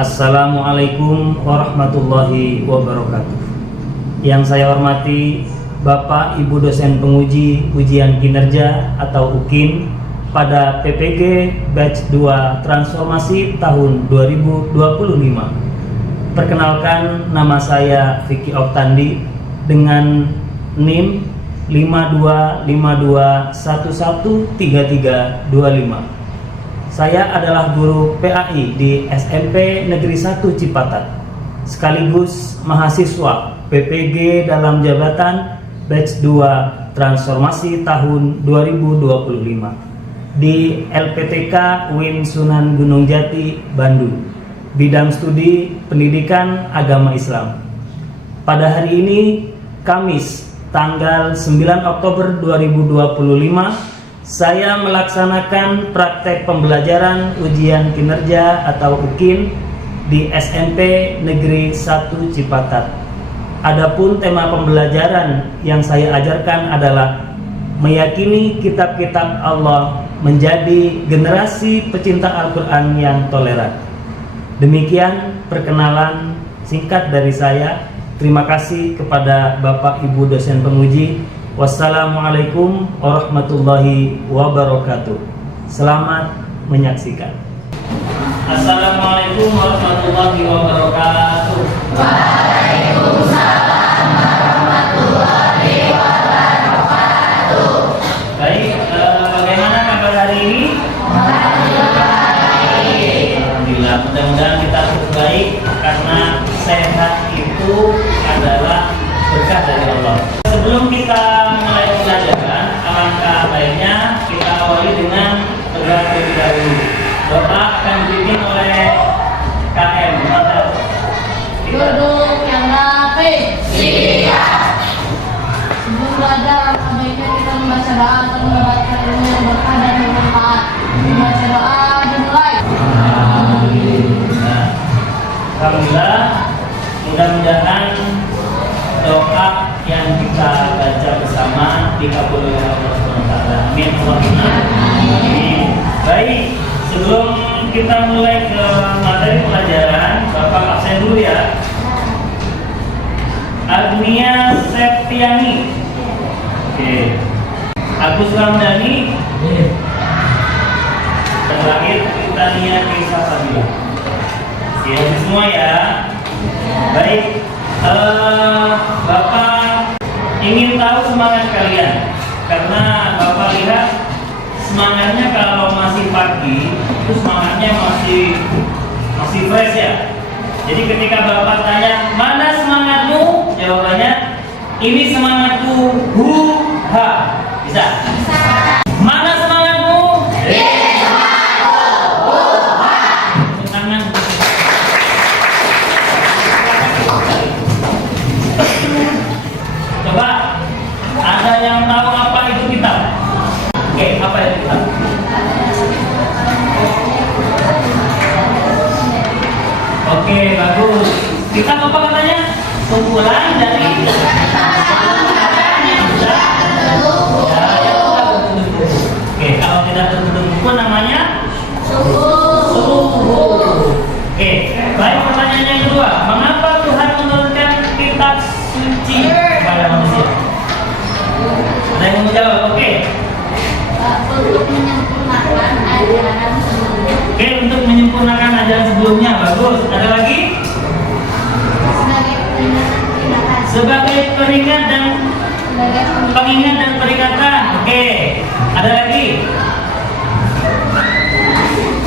Assalamualaikum warahmatullahi wabarakatuh. Yang saya hormati Bapak Ibu dosen penguji ujian kinerja atau UKIN pada PPG Batch 2 Transformasi tahun 2025. Perkenalkan, nama saya Vicky Oktandi dengan NIM 5252113325. Saya adalah guru PAI di SMP Negeri 1 Cipatat, sekaligus mahasiswa PPG dalam jabatan Batch 2 Transformasi tahun 2025 di LPTK UIN Sunan Gunung Jati, Bandung, bidang studi Pendidikan Agama Islam. Pada hari ini, Kamis, tanggal 9 Oktober 2025, saya melaksanakan praktek pembelajaran ujian kinerja atau UKIN di SMP Negeri 1 Cipatat. Adapun tema pembelajaran yang saya ajarkan adalah meyakini kitab-kitab Allah menjadi generasi pecinta Al-Quran yang toleran. Demikian perkenalan singkat dari saya. Terima kasih kepada Bapak Ibu dosen penguji. Wassalamualaikum warahmatullahi wabarakatuh. Selamat menyaksikan. Assalamualaikum warahmatullahi wabarakatuh. Waalaikumsalam warahmatullahi wabarakatuh. Baik, bagaimana kabar hari ini? Alhamdulillah, mudah-mudahan kita cukup baik karena sehat itu adalah berkah dari Allah. Sebelum kita mulai pelajaran, alangkah baiknya kita awali dengan berdoa terlebih dahulu. Doa akan dipimpin oleh KM. Duduk yang rapi. Siap. Sebelum belajar, alangkah baiknya kita membaca doa atau mendapatkan ilmu yang berkah dan bermanfaat. Membaca doa dimulai. Alhamdulillah, mudah-mudahan doa yang kita baca bersama dikabul oleh Allah SWT. Amin. Amin. Baik, sebelum kita mulai ke materi pelajaran, Bapak absen dulu ya. Agnia Septiani. Oke. Agus Ramdhani. Terakhir Tania Kisah Sabila. Oke, semua ya. Baik. Bapak ingin tahu semangat kalian karena Bapak lihat semangatnya kalau masih pagi itu semangatnya masih fresh ya. Jadi ketika Bapak tanya mana semangatmu, jawabannya ini semangatku, ha. Bisa? Mana semangatmu? Tangan. Coba, ada yang tahu apa itu kitab? Oke, apa itu kitab? Oke, bagus. Kitab apa katanya? Kumpulan dari Oke, kalau tidak berbentuk buku namanya suhu. Oke, baik, pertanyaan yang kedua. Mengapa Tuhan menurunkan kitab suci kepada manusia? Ada yang mau jawab? Oke. Untuk menyempurnakan ajaran sebelumnya. Oke, untuk menyempurnakan ajaran sebelumnya. Bagus. Ada lagi? Sebagai peringat dan pengingat dan peringatan. Oke. Ada lagi?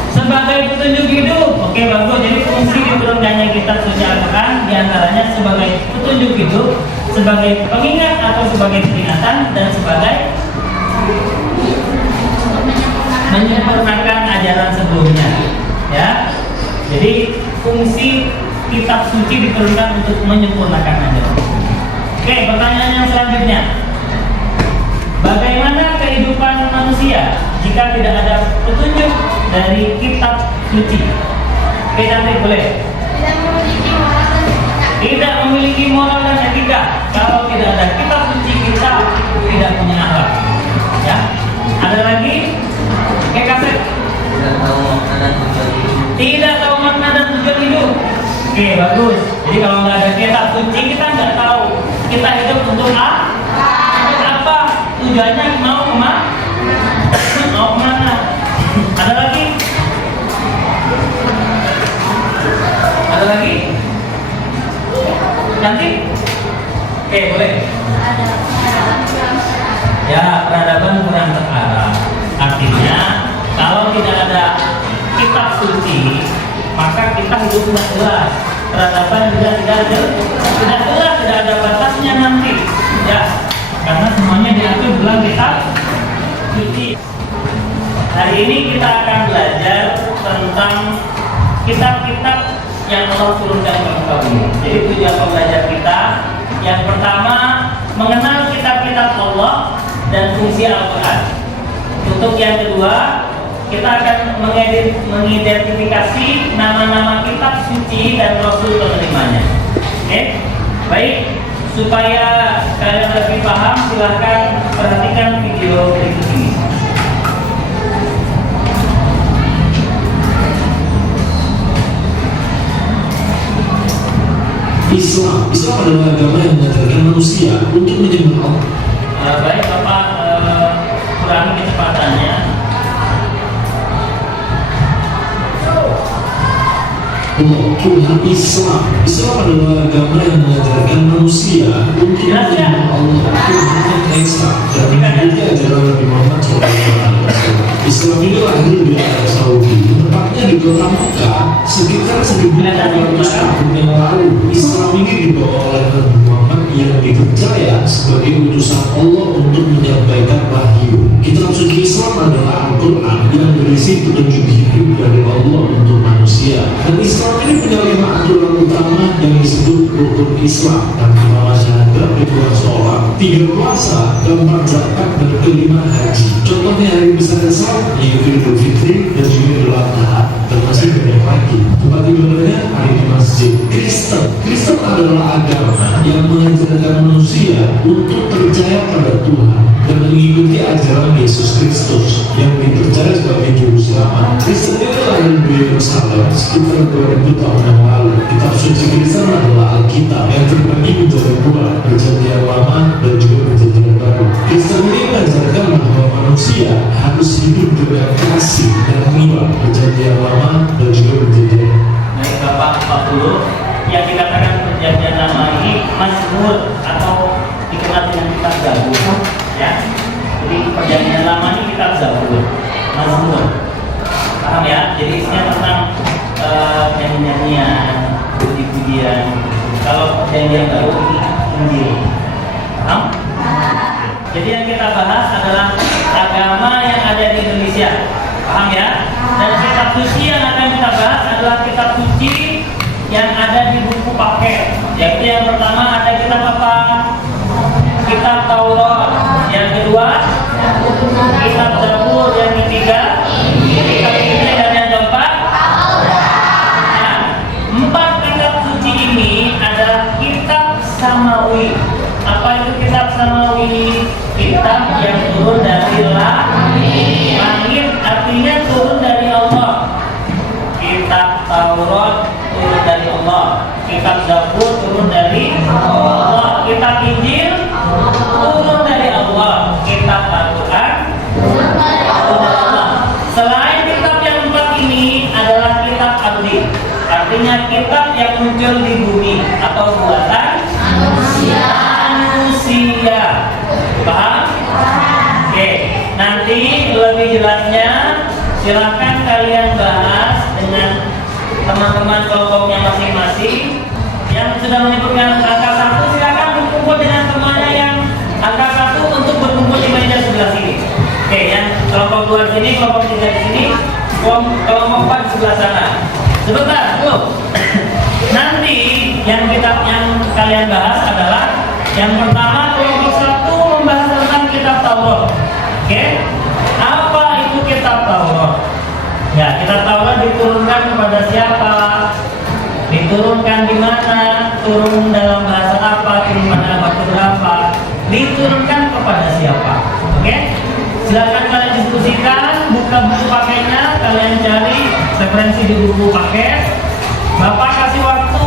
Sebagai petunjuk hidup. Oke, bagus. Jadi fungsi diturunkannya kitab suci Al-Quran diantaranya sebagai petunjuk hidup, sebagai pengingat atau sebagai peringatan, dan sebagai menyempurnakan ajaran sebelumnya. Ya. Jadi fungsi kitab suci diturunkan untuk menyempurnakan ajaran. Oke, pertanyaan yang selanjutnya. Bagaimana kehidupan manusia jika tidak ada petunjuk dari kitab suci? Oke, nanti boleh. Tidak memiliki moral dan etika. Kalau tidak ada kitab suci, kita tidak punya akhlak. Ya. Ada lagi? Oke, kasih. Tidak tahu makna dan tujuan hidup. Oke, bagus. Jadi kalau nggak ada kitab suci kita nggak tahu kita hidup untuk apa? Untuk apa? Tujuannya mau kemana? Mau kemana? Ada lagi? Ada lagi? Nanti? Oke, boleh. Ya, peradaban kurang terarah. Artinya, kalau tidak ada kitab suci, maka kita hidup tidak jelas. Peradaban juga tidak jelas, tidak ada batasnya nanti. Ya, karena semuanya diatur dalam kitab suci. Hari ini kita akan belajar tentang kitab-kitab yang Allah turunkan kepada kami. Jadi tujuan pembelajar kita yang pertama mengenal kitab-kitab Allah dan fungsi Al-Quran. Untuk yang kedua, kita akan mengidentifikasi nama-nama kitab suci dan Rasul penerimanya. Oke, baik. Supaya kalian lebih paham, silahkan perhatikan video berikut ini. Islam adalah agama yang mengajarkan manusia untuk menyembah Allah. Baik, Bapak kurangi kecepatannya. Tuhan Islam adalah agama yang mengajarkan manusia untuk menyembah Allah. Tuhan Esa dan mengikuti ajaran Nabi Muhammad SAW. Islam ini lahir di Arab Saudi, tepatnya di kota Mekah sekitar 1400 tahun yang lalu. Islam ini dibawa oleh Nabi Muhammad yang dipercaya sebagai utusan Allah untuk menyampaikan wahyu. Kitab suci Islam adalah Al-Quran yang berisi petunjuk hidup dari Allah untuk manusia. Dan Islam ini punya 5 aturan utama yang disebut rukun Islam, dan 5 syahadat, 2 sholat, 3 puasa, 4 zakat, dan 5 haji. Contohnya hari besar Islam yaitu Idul Fitri dan juga Idul Adha, dan masih banyak lagi. Tempat ibadahnya ada di masjid. Kristen adalah agama yang mengajarkan manusia untuk percaya pada Tuhan dan mengikuti ajaran Yesus Kristus yang dipercaya sebagai juru selamat. Kristen itu lahir di Yerusalem sekitar 2000 tahun yang lalu. Kitab suci Kristen adalah Alkitab yang terbagi menjadi 2, Perjanjian Lama dan juga Perjanjian Baru. Kristen ini mengajarkan bahwa manusia harus hidup dengan kasih dan riba, Perjanjian Lama dan juga Perjanjian. Baik, Bapak 40 yang dikatakan Perjanjian Lama ini Mazmur atau dikenal dengan kitab Zabur. Ya, jadi Perjanjian Lama ini kitab Zabur, Mazmur. Paham ya? Jadi isinya tentang nyanyi-nyanyian, puji-pujian. Kalau Perjanjian Baru ini Injil. Paham? Jadi yang kita bahas adalah agama yang ada di Indonesia. Paham ya? Dan kitab suci yang akan kita bahas adalah kitab suci yang ada di buku paket. Yaitu yang pertama ada kitab apa? Kitab Taurat. Yang kedua kitab Zabur. Yang ketiga kitab Injil. Dan yang keempat nah, 4 kitab suci ini adalah kitab samawi. Apa itu kitab samawi? Kitab yang turun dari langit, artinya turun dari Allah. Kitab Taurat turun dari Allah, kitab Zabur turun dari Allah, kitab Injil turun dari Allah, kitab Al-Quran turun dari Allah. Selain kitab yang 4 ini adalah kitab abdi, artinya kitab yang muncul di bumi atau buatan manusia. Paham? Oke, nanti lebih jelasnya silakan kalian bahas dengan teman-teman kelompoknya masing-masing. Yang sudah menyebutkan angka 1 silakan berkumpul dengan temannya yang angka 1 untuk berkumpul di meja sebelah sini. Oke, yang kelompok 2 di sini, kelompok 3 di sini, kelompok 4 di sebelah sana. Sebentar, dulu. Nanti yang kalian bahas adalah yang pertama kelompok 1 membahas tentang kitab Taurat. Oke, apa itu kitab Taurat? Ya, kitab Taurat diturunkan kepada siapa? Diturunkan di mana? Turun dalam bahasa apa? Turun pada abad berapa? Diturunkan kepada siapa? Oke, silakan kalian diskusikan, buka buku paketnya, kalian cari referensi di buku paket. Bapak kasih waktu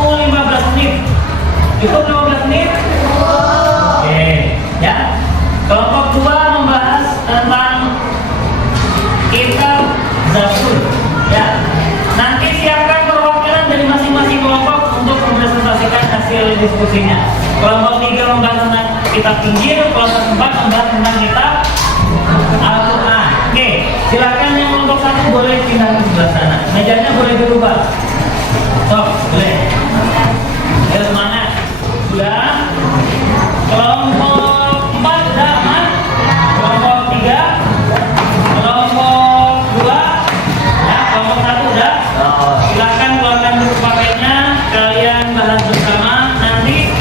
hasil diskusinya. Kelompok 3 membahas tentang kitab Injil, kelompok 4 membahas tentang kitab Al-Quran. Oke, silakan yang kelompok 1 boleh pindah ke sebelah sana. Mejanya boleh dirubah. Sok, boleh. Ayo semangat. Sudah. Kelompok 4 sudah aman. Kelompok 3, kelompok 2, ya, kelompok 1 sudah. Silakan keluarkan buku paketnya, kalian bahas bersama. Nanti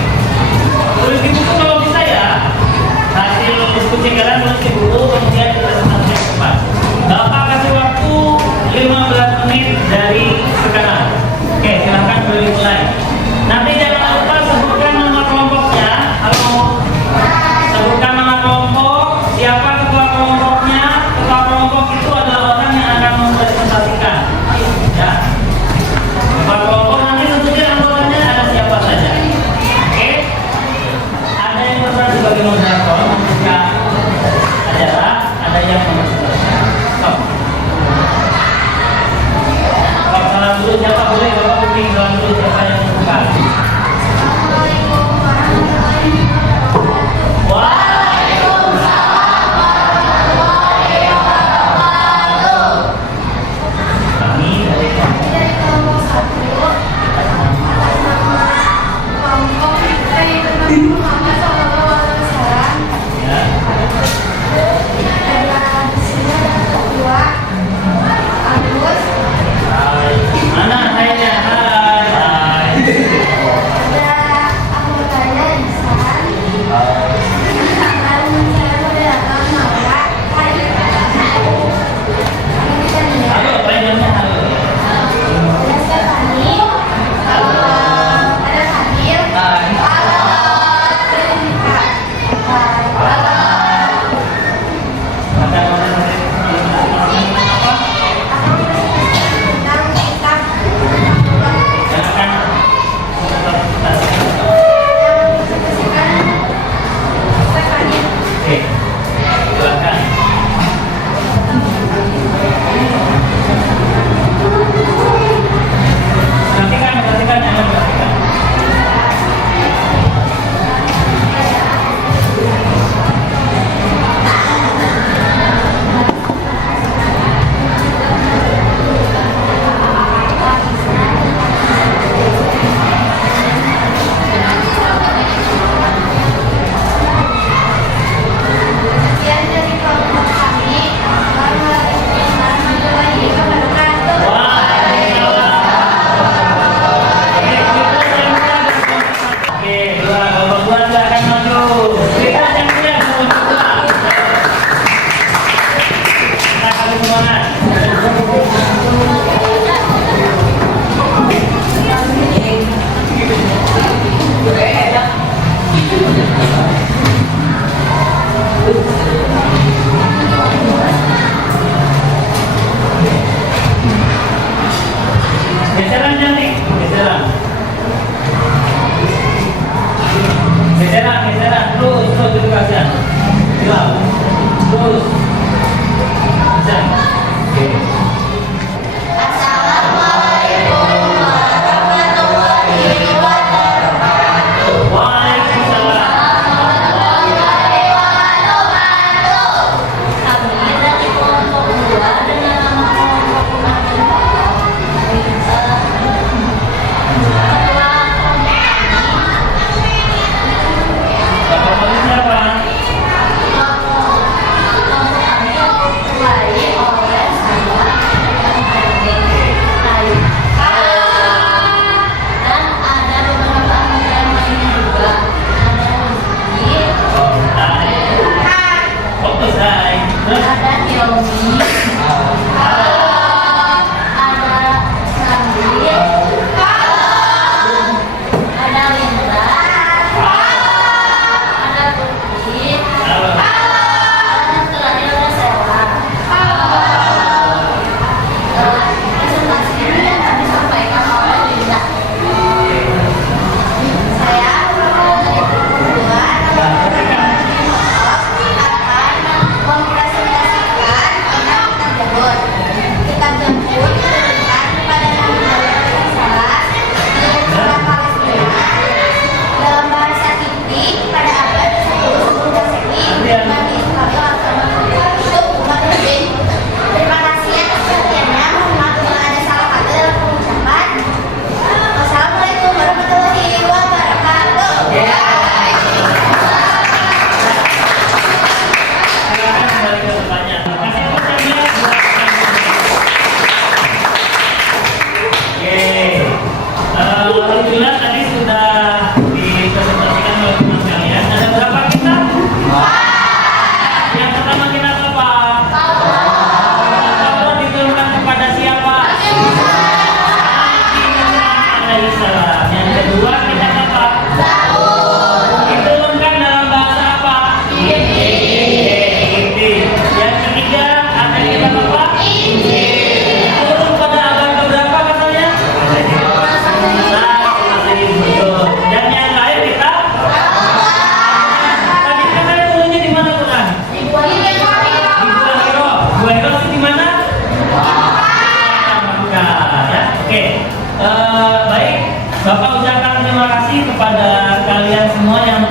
tulis di buku kalau bisa ya. Hasil diskusi kalian tulis di buku, kemudian kita selesai cepat. Bapak kasih waktu 15 menit dari sekarang. Oke, silakan boleh mulai. Nanti jangan lupa sebutkan nama kelompoknya. Halo,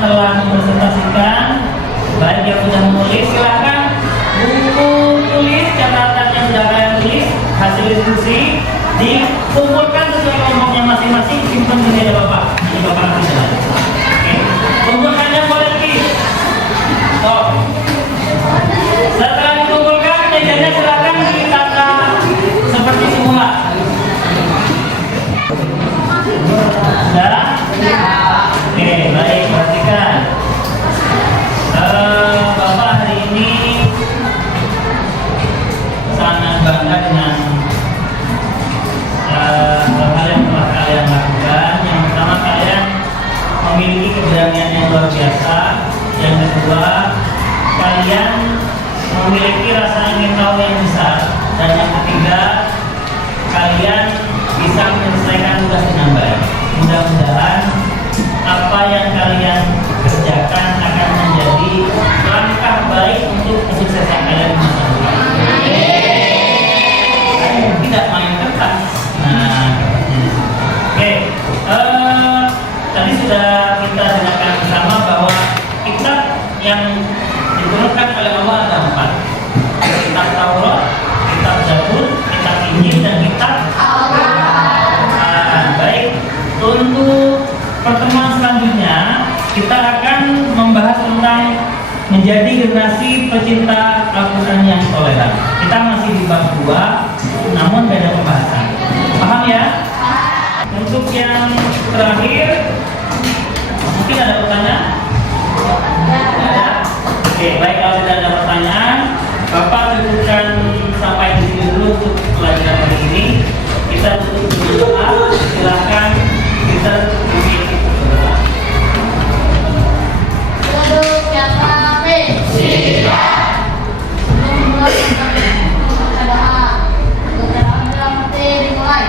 telah mempresentasikan, baik yang sudah menulis, silakan buku tulis, catatan yang sudah kalian tulis, hasil diskusi dikumpulkan sesuai kelompoknya masing-masing, simpan di meja Bapak. Ini Bapak nanti jalan. Oke, kumpulkannya kolektif. Stop. Setelah dikumpulkan, mejanya silakan ditata seperti semula. Sudah? Oke, baik, perhatikan. Bapak hari ini sangat bangga dengan hal yang telah kalian lakukan. Yang pertama, kalian memiliki keberanian yang luar biasa. Yang kedua, kalian memiliki rasa ingin tahu yang besar. Dan yang ketiga, kalian bisa menyelesaikan tugas dengan baik. Mudah-mudahan apa yang kalian kerjakan akan menjadi langkah baik untuk kesuksesan kalian di masa depan. Tidak main kertas. Nah, oke. Tadi sudah kita dengarkan bersama bahwa kitab yang diturunkan oleh Allah ada 4. Kitab Taurat, kitab Zabur, kitab Injil, dan kitab Al-Quran. Baik, untuk pertemuan selanjutnya kita akan membahas tentang menjadi generasi pecinta Al-Quran yang toleran. Kita masih di bab 2, namun beda pembahasan. Paham ya? Untuk yang terakhir, mungkin ada pertanyaan? Ada? Oke, baik, kalau tidak ada pertanyaan, Bapak cukupkan sampai di sini dulu untuk pelajaran hari ini. Kita tutup berdoa. Silakan kita Duduk yang rapi. Siap. Sebelum mulai kita doa. Doa dalam hati dimulai.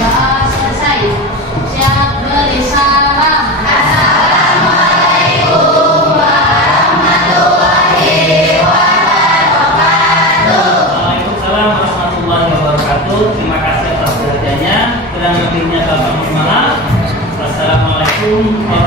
Doa selesai. Siap beri salam. Assalamualaikum warahmatullahi wabarakatuh. Waalaikumsalam warahmatullahi wabarakatuh. Terima kasih atas perhatiannya. Kurang lebihnya Bapak mohon maaf. Wassalamualaikum warahmatullahi wabarakatuh.